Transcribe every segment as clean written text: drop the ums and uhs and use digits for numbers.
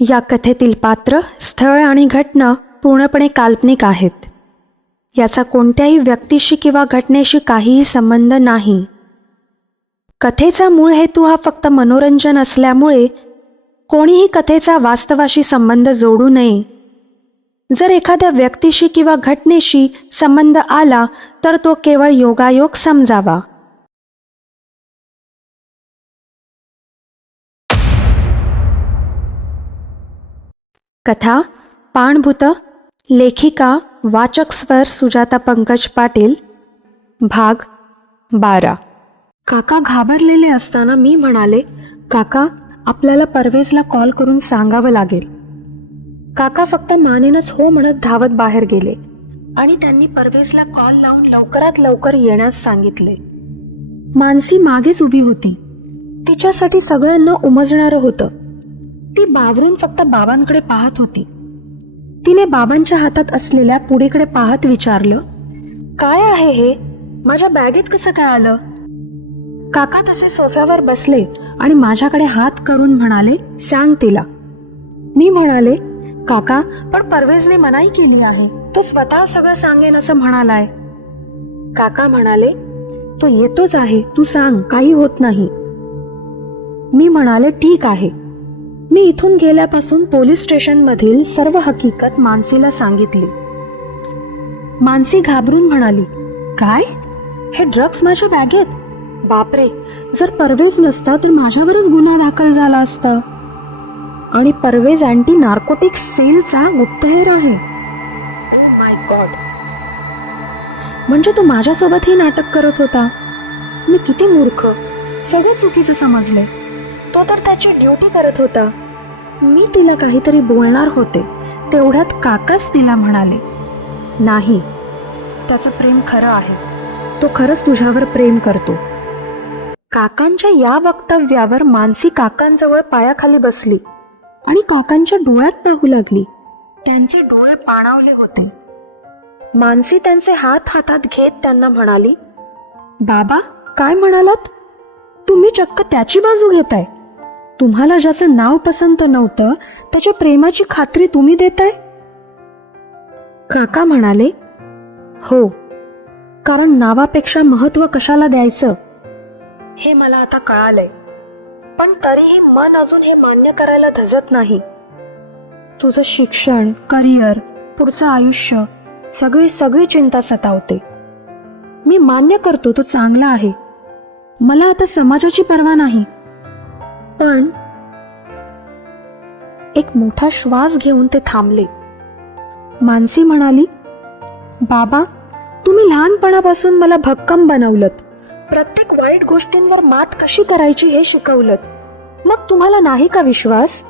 या कथेतील पात्र, स्थळ आणि घटना पूर्णपणे काल्पनिक आहेत. याचा कोणत्याही व्यक्तीशी किंवा घटनेशी काहीही संबंध नाही. कथेचा मूळ हेतू हा फक्त मनोरंजन असल्यामुळे कोणीही कथेचा वास्तवाशी संबंध जोडू नये. जर एखाद्या व्यक्तीशी किंवा घटनेशी संबंध आला तर तो केवळ योगायोग समजावा. कथा पाणभूत. लेखिका वाचक स्वर सुजाता पंकज पाटील. भाग 12. काका घाबरलेले असताना मी म्हणाले, काका आपल्याला परवेजला कॉल करून सांगावं लागेल. काका फक्त मानेनच हो म्हणत धावत बाहेर गेले आणि त्यांनी परवेजला कॉल लावून लवकरात लवकर येण्यास सांगितले. मानसी मागेच उभी होती. तिच्यासाठी सगळ्यांना उमजणारं होतं. ती बावरून फक्त बाबांकडे पाहत होती. तिने बाबांच्या हातात असलेल्या पुडीकडे पाहत विचारलं, काय आहे हे? माझ्या बॅगेत कसं काय आलं? काका तसे सोफ्यावर बसले आणि माझ्याकडे हात करून म्हणाले, सांग तिला. मी म्हणाले, काका पण परवेजने मनाई केली आहे. तो स्वतः सगळं सांगेन असं म्हणालाय. काका म्हणाले, तो येतोच आहे, तू सांग, काही होत नाही. मी म्हणाले, ठीक आहे. मी इथून गेल्यापासून पोलीस स्टेशनमधील सर्व हकीकत मानसीला सांगितली. मानसी घाबरून म्हणाली, काय? हे ड्रग्ज माझ्या बॅगेत? बापरे, जर परवेज नसता तर माझ्यावरच गुन्हा दाखल झाला असता. आणि परवेज अँटी नार्कोटिक्स सेलचा गुप्तहेर आहे. Oh my God. म्हणजे तो माझ्यासोबत हे नाटक करत होता. मी किती मूर्ख. सगळं चुकीचं समजले. तो तर त्याची ड्युटी करत होता. मी तिला काहीतरी बोलणार होते तेवढ्यात काकाच तिला म्हणाले, नाही, त्याचं प्रेम खरं आहे. तो खरंच तुझ्यावर प्रेम करतो. काकांच्या या वक्तव्यावर मानसी काकांजवळ पायाखाली बसली आणि काकांच्या डोळ्यात पाहू लागली. त्यांचे डोळे पाणावले होते. मानसी त्यांचे हात हातात घेत त्यांना म्हणाली, बाबा काय म्हणालात? तुम्ही चक्क त्याची बाजू घेताय. तुम्हाला ज्याचं नाव पसंत नव्हतं त्याच्या प्रेमाची खात्री तुम्ही देताय? काका म्हणाले, हो, कारण नावापेक्षा महत्त्व कशाला द्यायचं हे मला आता कळालंय. पण तरीही मन अजून हे मान्य करायला धजत नाही. तुझं शिक्षण, करिअर, पुढचं आयुष्य, सगळी चिंता सतावते. मी मान्य करतो तो चांगला आहे. मला आता समाजाची पर्वा नाही. पण एक मोठा श्वास घेऊन ते थांबले. मानसी म्हणाली, बाबा तुम्ही लहानपणापासून मला भक्कम बनवलंत. प्रत्येक वाईट गोष्टींवर मात कशी करायची हे शिकवलंत. मग तुम्हाला नाही का विश्वास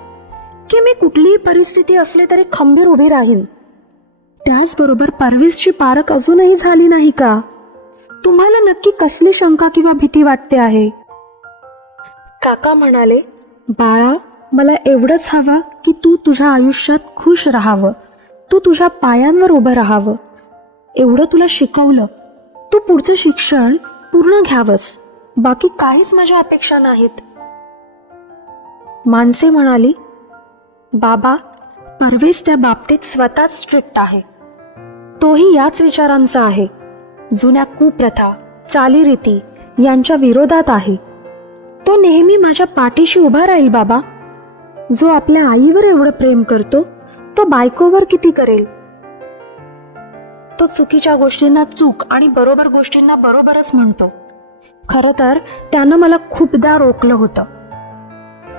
की मी कुठलीही परिस्थिती असली तरी खंबीर उभी राहीन? त्याचबरोबर परवेजची पारख अजूनही झाली नाही का? तुम्हाला नक्की कसली शंका किंवा भीती वाटते आहे? काका म्हणाले, बाळा मला एवढंच हवं की तू तुझ्या आयुष्यात खुश राहावं. तू तुझ्या पायांवर उभं राहावं. एवढं तुला शिकवलं. तू पुढचं शिक्षण पूर्ण घ्यावंस. बाकी काहीच माझ्या अपेक्षा नाहीत. मानसी म्हणाली, बाबा परवेज त्या बाबतीत स्वतःच स्ट्रिक्ट आहे. तोही याच विचारांचा आहे. जुन्या कुप्रथा, चालीरीती यांच्या विरोधात आहे. तो नेहमी माझ्या पाठीशी उभा राहील. बाबा जो आपल्या आईवर एवढं प्रेम करतो तो बायकोवर किती करेल? तो चुकीच्या गोष्टींना चूक आणि बरोबर गोष्टींना बरोबरच म्हणतो. खरं तर त्यानं मला खूपदा रोखलं होतं,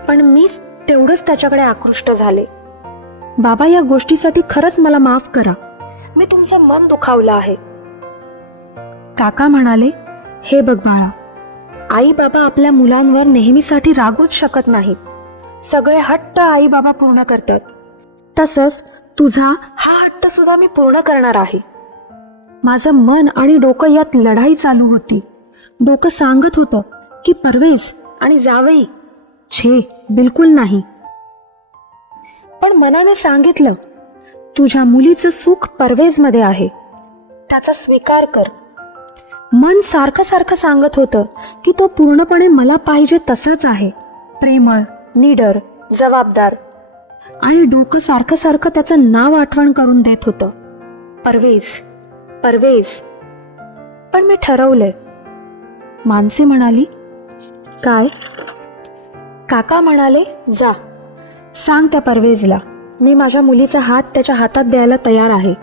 पण मी तेवढंच त्याच्याकडे आकृष्ट झाले. बाबा या गोष्टीसाठी खरंच मला माफ करा. मी तुमचं मन दुखावलं आहे. काका म्हणाले, हे बघ बाळा, आई बाबा आपल्या मुलांवर नेहमीसाठी रागूच शकत नाहीत. सगळे हट्ट आई बाबा पूर्ण करतात. तसंच तुझा हा हट्ट सुद्धा मी पूर्ण करणार आहे. माझं मन आणि डोकं यात लढाई चालू होती. डोकं सांगत होतं की परवेज आणि जावई, छे बिलकुल नाही. पण मनाने सांगितलं, तुझ्या मुलीचं सुख परवेजमध्ये आहे, त्याचा स्वीकार कर. मन सारखं सारखं सांगत होतं की तो पूर्णपणे मला पाहिजे तसाच आहे. प्रेमळ, निडर, जबाबदार. आणि डोकं सारखं सारखं त्याचं नाव आठवण करून देत होतं. परवेज, परवेज. पण मी ठरवलंय. मानसी म्हणाली. काय? काका म्हणाले, जा सांग त्या परवेजला मी माझ्या मुलीचा हात त्याच्या हातात द्यायला तयार आहे.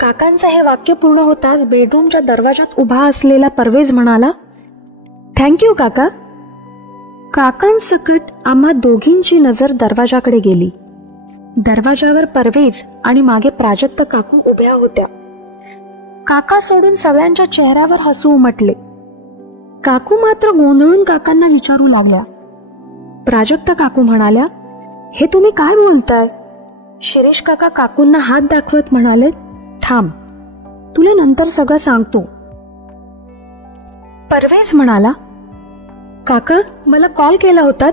काकांचं हे वाक्य पूर्ण होताच बेडरूमच्या दरवाजात उभा असलेला परवेज म्हणाला, थँक्यू काका. काकांसकट आम्हा दोघींची नजर दरवाजाकडे गेली. दरवाजावर परवेज आणि मागे प्राजक्त काकू उभ्या होत्या. काका सोडून सगळ्यांच्या चेहऱ्यावर हसू उमटले. काकू मात्र गोंधळून काकांना विचारू लागल्या. प्राजक्त काकू म्हणाल्या, हे तुम्ही काय बोलताय? शिरीष काका काकूंना हात दाखवत म्हणाले, थांब, तुला नंतर सगळं सांगतो. परवेज म्हणाला, काका मला कॉल केला होतात?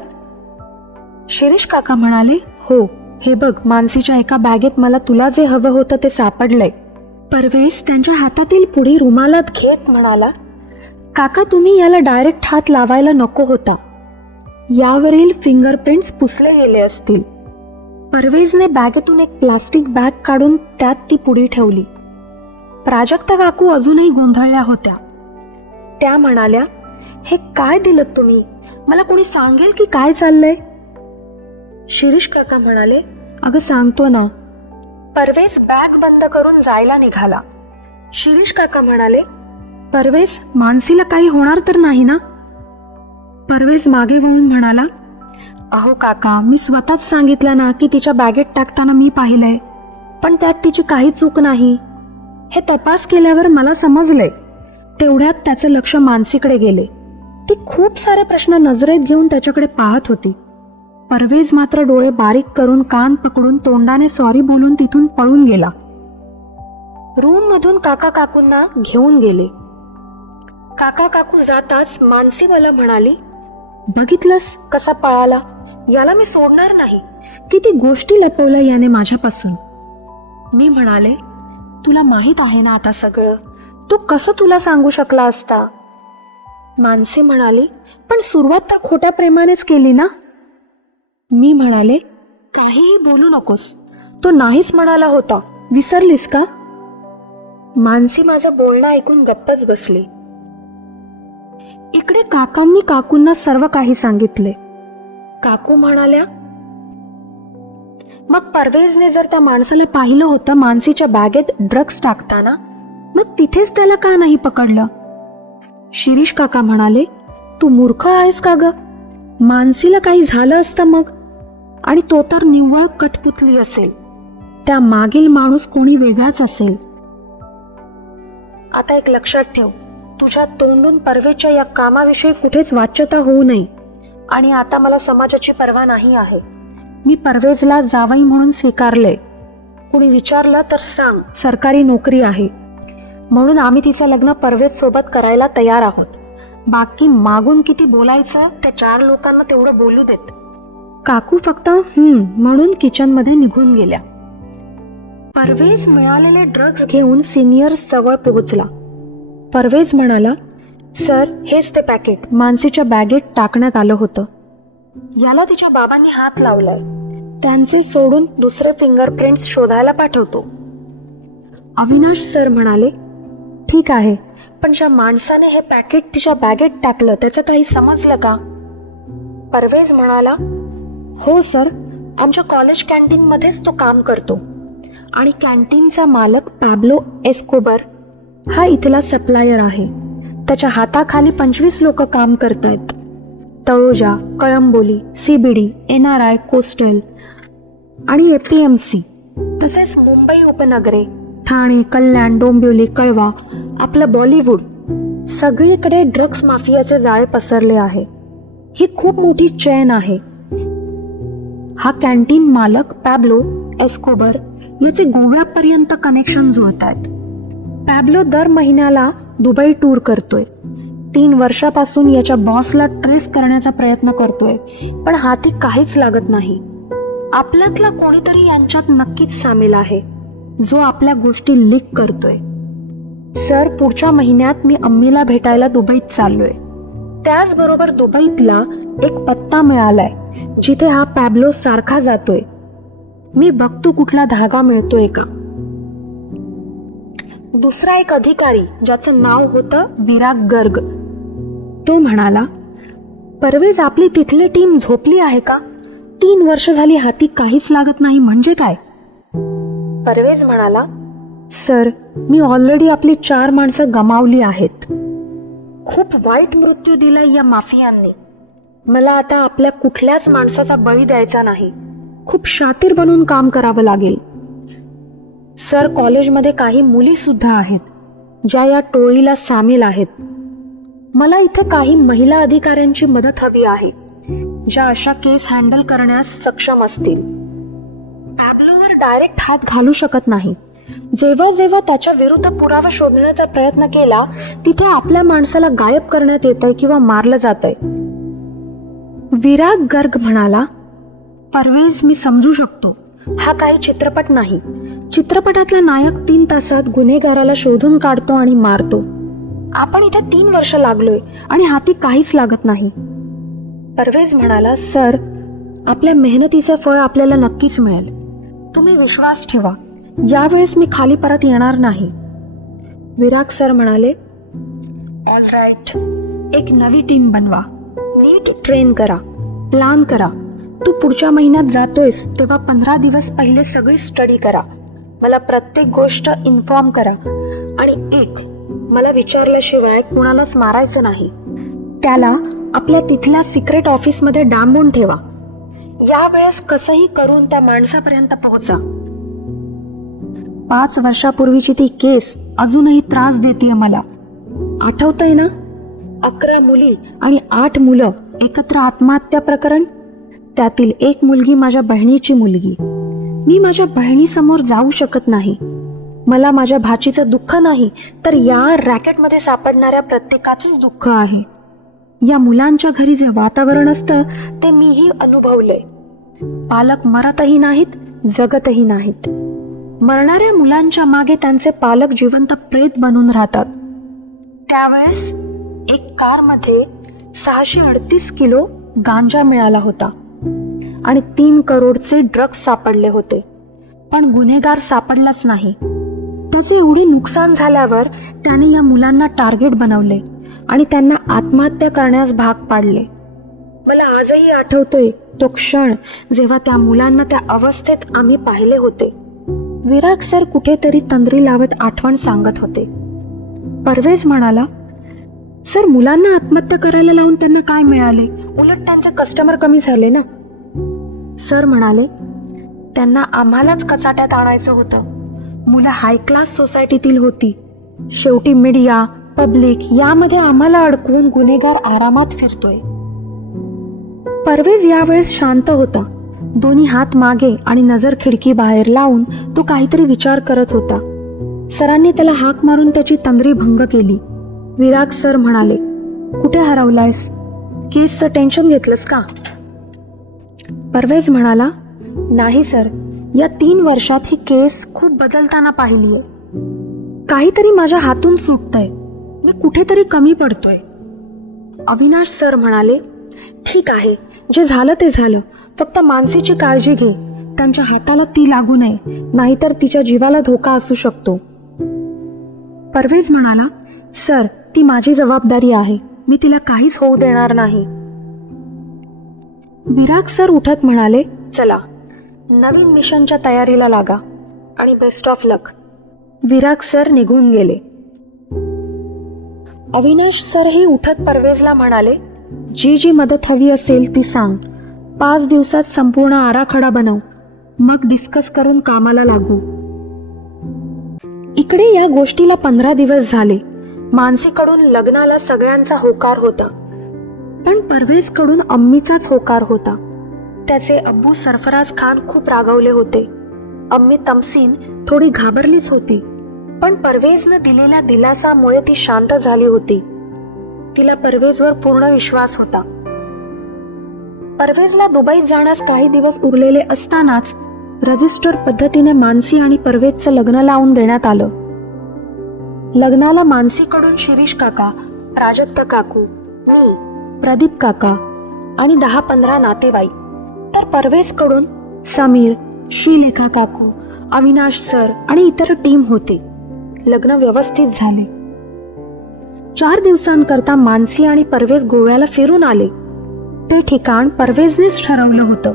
शिरीष काका म्हणाले, हो, हे बघ मानसीच्या एका बॅगेत मला तुला जे हवं होतं ते सापडलंय. परवेज त्यांच्या हातातील पुढी रुमालात घेत म्हणाला, काका तुम्ही याला डायरेक्ट हात लावायला नको होता. यावरील फिंगरप्रिंट्स पुसले गेले असतील. परवेजने बॅगेतून एक प्लास्टिक बॅग काढून त्यात ती पुडी ठेवली. प्राजक्त काकू अजूनही गोंधळल्या होत्या. त्या म्हणाल्या, हे काय दिलं तुम्ही? मला कोणी सांगेल की काय चाललंय? शिरीष काका म्हणाले, अगं सांगतो ना. परवेज बॅग बंद करून जायला निघाला. शिरीष काका म्हणाले, परवेज मानसीला काही होणार तर नाही ना? परवेज मागे वळून म्हणाला, अहो काका मी स्वतःच सांगितलं ना की तिच्या बॅगेत टाकताना मी पाहिलंय, पण त्यात तिची काही चूक नाही. हे तपास केल्यावर मला समजलंय. तेवढ्यात त्याचं लक्ष मानसीकडे गेले. ती खूप सारे प्रश्न नजरेत घेऊन त्याच्याकडे पाहत होती. परवेज मात्र डोळे बारीक करून कान पकडून तोंडाने सॉरी बोलून तिथून पळून गेला. रूम मधून काका काकूंना घेऊन गेले. काका काकू जाताच मानसी मला म्हणाली, बघितलंस कसा पळाला? याला मी सोडणार नाही. किती गोष्टी लपवल्या याने माझ्यापासून. मी म्हणाले, तुला माहित आहे ना आता सगळं. तो कसं तुला सांगू शकला असता? मानसी म्हणाली, पण सुरुवात तर खोट्या प्रेमानेच केली ना. मी म्हणाले, काहीही बोलू नकोस. तो नाहीच म्हणाला होता, विसरलीस का? मानसी माझं बोलणं ऐकून गप्पच बसली. इकडे काकांनी काकूंना सर्व काही सांगितले. काकू म्हणाल्या, मग परवेजने जर त्या माणसाला पाहिलं होतं मानसीच्या बॅगेत ड्रग्ज टाकताना, मग तिथेच त्याला का नाही पकडलं? शिरीष काका म्हणाले, तू मूर्ख आहेस का ग? मानसीला काही झालं असतं मग, आणि तो तर निव्वळ कठपुतली असेल. त्या मागील माणूस कोणी वेगळाच असेल. आता एक लक्षात ठेव, तुझ्या तोंडून परवेजच्या या कामाविषयी कुठेच वाच्यता होऊ नये. आणि आता मला समाजाची पर्वा नाही आहे. मी परवेजला जावई म्हणून स्वीकारले. कुणी विचारलं तर सांग सरकारी नोकरी आहे, म्हणून आम्ही तिचं लग्न परवेज सोबत करायला तयार आहोत. बाकी मागून किती बोलायचं त्या 4 लोकांना तेवढं बोलू देत. काकू फक्त म्हणून किचनमध्ये निघून गेल्या. परवेज मिळालेले ड्रग्ज घेऊन सिनियर्स जवळ पोहोचला. परवेज म्हणाला, सर हेच ते पॅकेट मानसीच्या बॅगेत टाकण्यात आलं होतं. याला तिच्या बाबांनी हात लावलाय. त्यांचे सोडून दुसरे फिंगरप्रिंट्स शोधायला पाठवतो. अविनाश सर म्हणाले, ठीक आहे, पण ज्या माणसाने हे पॅकेट तिच्या बॅगेत टाकलं त्याचं काही समजलं का? परवेज म्हणाला, हो सर, आमच्या कॉलेज कॅन्टीन मध्येच तो काम करतो. आणि कॅन्टीनचा मालक पॅब्लो एस्कोबर हा इथला सप्लायर आहे. त्याच्या हाताखाली 25 लोक काम करतायत. Taloja, Kalamboli, CBD, NRI, coastal आणि APMC, तसेच मुंबई उपनगरे, ठाणे, कल्याण, डोंबिवली, कळवा, आपलं बॉलिवूड, सगळीकडे ड्रग्स माफियाचे जाळे पसरले आहे. ही खूप मोठी चेन आहे. हा कॅन्टीन मालक पॅब्लो एस्कोबर याचे गोव्यापर्यंत कनेक्शन जुळत आहेत. पॅब्लो दर महिन्याला दुबई टूर करतोय. 3 वर्षापासून याच्या बॉसला ट्रेस करण्याचा प्रयत्न करतोय, पण हाती काहीच लागत नाही. आपल्यातला कोणीतरी यांच्यात नक्कीच सामील आहे, जो आपल्या गोष्टी लीक करतोय. सर, पुढच्या महिन्यात मी अम्मीला भेटायला दुबईत चाललोय. त्याचबरोबर दुबईतला एक पत्ता मिळालाय जिथे हा पॅब्लो सारखा जातोय मी बघतो कुठला धागा मिळतोय का. दुसरा एक अधिकारी, ज्याचं नाव होतं विराग गर्ग, तो म्हणाला, परवेज, आपली तिथली टीम झोपली आहे का? 3 वर्ष झाली हाती काहीच लागत नाही म्हणजे काय? परवेज म्हणाला, सर, मी ऑलरेडी आपली 4 माणसं गमावली आहेत. खूप वाईट मृत्यू दिलाय या माफियांनी. मला आता आपल्या कुठल्याच माणसाचा बळी द्यायचा नाही. खूप शातीर बनून काम करावं लागेल. सर, कॉलेजमध्ये काही मुली सुद्धा आहेत ज्या या टोळीला सामील आहेत. मला इथं काही महिला अधिकाऱ्यांची मदत हवी आहे ज्या अशा केस हँडल करण्यास सक्षम असतील. पॅब्लोवर डायरेक्ट हात घालू शकत नाही. जेव्हा जेव्हा त्याच्या विरुद्ध पुरावा शोधण्याचा प्रयत्न केला तिथे आपल्या माणसाला गायब करण्यात येतंय किंवा मारलं जातंय. विराग गर्ग म्हणाला, परवेज, मी समजू शकतो. हा काही चित्रपट नाही. चित्रपटातला नायक 3 तासात गुन्हेगाराला शोधून काढतो आणि मारतो. आपण इथे 3 वर्ष लागलोय आणि हाती काहीच लागत नाही. परवेज म्हणाला, सर, आपल्या मेहनतीचं फळ आपल्याला नक्कीच मिळेल. तुम्ही विश्वास ठेवा. यावेळेस मी खाली परत येणार नाही. विराग सर म्हणाले, ऑल राईट. एक नवी टीम बनवा. नीट ट्रेन करा. प्लान करा. तू पुढच्या महिन्यात जातोयस तेव्हा 15 दिवस पहिले सगळी स्टडी करा. मला प्रत्येक गोष्ट इन्फॉर्म करा. आणि मला विचारल्याशिवाय कुणालाच मारायचं नाही. त्याला आपल्या तिथल्या सिक्रेट ऑफिसमध्ये डांबून ठेवा. यावेळेस कसंही करून त्या माणसापर्यंत पोहोचा. 5 वर्षापूर्वीची ती केस अजूनही त्रास देतेय मला. आठवतंय ना? 11 मुली आणि 8 मुलं एकत्र आत्महत्या प्रकरण. त्यातील एक मुलगी माझ्या बहिणीची मुलगी. मी माझ्या बहिणीसमोर जाऊ शकत नाही. मला माझ्या भाचीचं दुःख नाही तर या रॅकेटमध्ये सापडणाऱ्या प्रत्येकाचंच दुःख आहे. या मुलांच्या घरी जे वातावरण असतं ते मीही अनुभवलंय. पालक मरतही नाहीत, जगतही नाहीत. मरणाऱ्या मुलांच्या मागे त्यांचे पालक जिवंत प्रेत बनून राहतात. त्यावेळेस एक कारमध्ये 638 किलो गांजा मिळाला होता आणि 3 करोडचे ड्रग्ज सापडले होते. पण गुन्हेगार सापडलाच नाही. त्याचे एवढे नुकसान झाल्यावर त्याने या मुलांना टार्गेट बनवले आणि त्यांना आत्महत्या करण्यास भाग पाडले. मला आजही आठवतोय तो क्षण जेव्हा त्या मुलांना त्या अवस्थेत आम्ही पाहिले होते. विराग सर कुठेतरी तंद्री लावत आठवण सांगत होते. परवेज म्हणाला, सर, मुलांना आत्महत्या करायला लावून त्यांना काय मिळाले? उलट त्यांचे कस्टमर कमी झाले ना. सर म्हणाले, त्यांना आम्हालाच कचाट्यात आणायचं होतं. मुलं हाय क्लास सोसायटीतील होती. शेवटी मीडिया, पब्लिक यामध्ये आम्हाला अडकवून गुन्हेगार आरामात फिरतोय. परवेज यावेळेस शांत होता. दोन्ही हात मागे आणि नजर खिडकी बाहेर लावून तो काहीतरी विचार करत होता. सरांनी त्याला हाक मारून त्याची तंद्री भंग केली. विराग सर म्हणाले, कुठे हरवलायस? केसचं टेन्शन घेतलंस का? परवेज म्हणाला, नाही सर, या 3 वर्षात ही केस खूप बदलताना पाहिलीये. काहीतरी माझ्या हातून सुटतंय. मी कुठेतरी कमी पडतोय. अविनाश सर म्हणाले, ठीक आहे, जे झालं ते झालं. फक्त मानसीची काळजी घे. त्यांच्या हाताला ती लागू नये, नाहीतर तिच्या जीवाला धोका असू शकतो. परवेज म्हणाला, सर, ती माझी जबाबदारी आहे. मी तिला काहीच होऊ देणार नाही. विराग सर उठत म्हणाले, चला, नवीन मिशनच्या तयारीला लागा आणि best of luck. Virag sir निघून गेले. अविनाश सरही उठत परवेजला म्हणाले, जी जी मदत हवी असेल ती सांग. 5 दिवसात संपूर्ण आराखडा बनव. मग डिस्कस करून कामाला लागू. इकडे या गोष्टीला 15 दिवस झाले. मानसीकडून लग्नाला सगळ्यांचा होकार होता, पण परवेजकडून अम्मीचाच होकार होता. त्याचे अब्बू सरफराज खान खूप रागावले होते. अम्मी तमसीन थोडी घाबरलीच होती, पण परवेजनं दिलेल्या दिलासामुळे ती शांत झाली होती. तिला परवेजवर पूर्ण विश्वास होता. परवेजला दुबईत जाण्यास काही दिवस उरलेले असतानाच रजिस्टर पद्धतीने मानसी आणि परवेजचं लग्न लावून देण्यात आलं. लग्नाला मानसीकडून शिरीष काका, प्राजक्त काकू, मी, प्रदीप काका आणि 10-15 नातेवाईक, तर परवेजकडून समीर, श्रीलेखा काकू, अविनाश सर आणि इतर टीम होते. लग्न व्यवस्थित झाले. 4 दिवसांकरता मानसी आणि परवेज गोव्याला फिरून आले. ते ठिकाण परवेजनेच ठरवलं होतं.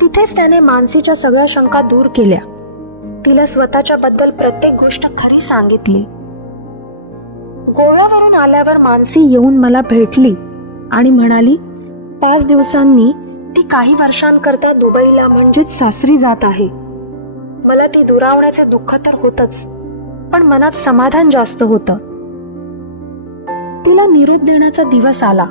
तिथेच त्याने मानसीच्या सगळ्या शंका दूर केल्या. तिला स्वतःच्या बद्दल प्रत्येक गोष्ट खरी सांगितली. गोव्यावरून आल्यावर मानसी येऊन मला भेटली आणि म्हणाली 5 दिवसांनी ती काही वर्षांकरता दुबईला म्हणजेच सासरी जात आहे. मला ती दुरावण्याचे दुःख तर होतच, पण मनात समाधान जास्त होतं. तिला निरोप देण्याचा दिवस आला.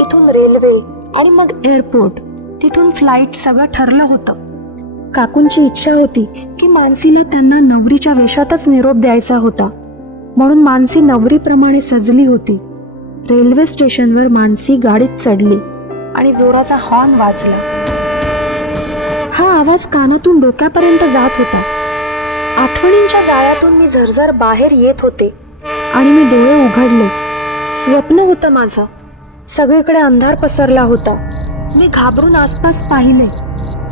इथून रेल्वे आणि मग एअरपोर्ट, तिथून फ्लाईट सगळं ठरलं होतं. काकूंची इच्छा होती की मानसीला त्यांना नवरीच्या वेशातच निरोप द्यायचा होता, म्हणून मानसी नवरीप्रमाणे सजली होती. रेल्वे स्टेशनवर मानसी गाडीत चढली आणि जोराचा हॉर्न वाजला. हा आवाज कानातून डोक्यापर्यंत जात होता. आठवणींच्या जाळ्यातून मी झरझर बाहेर येत होते आणि मी डोळे उघडले. स्वप्न होतं माझं. सगळीकडे अंधार पसरला होता. मी घाबरून आसपास पाहिले.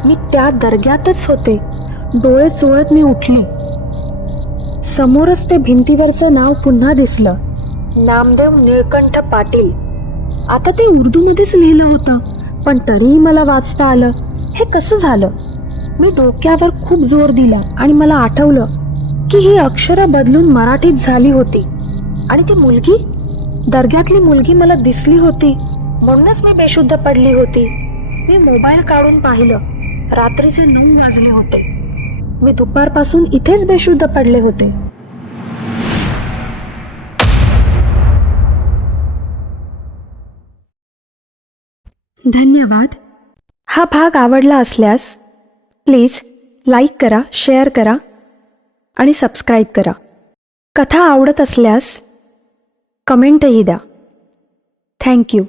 मी त्या दर्ग्यातच होते. डोळे चोळत मी उठले. समोरच ते भिंतीवरचं नाव पुन्हा दिसलं, नामदेव निळकंठ पाटील. आता ते उर्दूमध्येच लिहिलं होतं, पण तरीही मला वाचता आलं. हे कसं झालं? मी डोक्यावर खूप जोर दिला आणि मला आठवलं की ही अक्षरं बदलून मराठीत झाली होती. आणि ती मुलगी, दर्ग्यातली मुलगी मला दिसली होती, म्हणूनच मी बेशुद्ध पडली होती. मी मोबाईल काढून पाहिलं. रात्रीचे 9 वाजले होते. मी दुपारपासून इथेच बेशुद्ध पडले होते. धन्यवाद. हा भाग आवडला असल्यास प्लीज लाईक करा, शेअर करा आणि सबस्क्राईब करा. कथा आवडत असल्यास कमेंटही द्या. थँक्यू.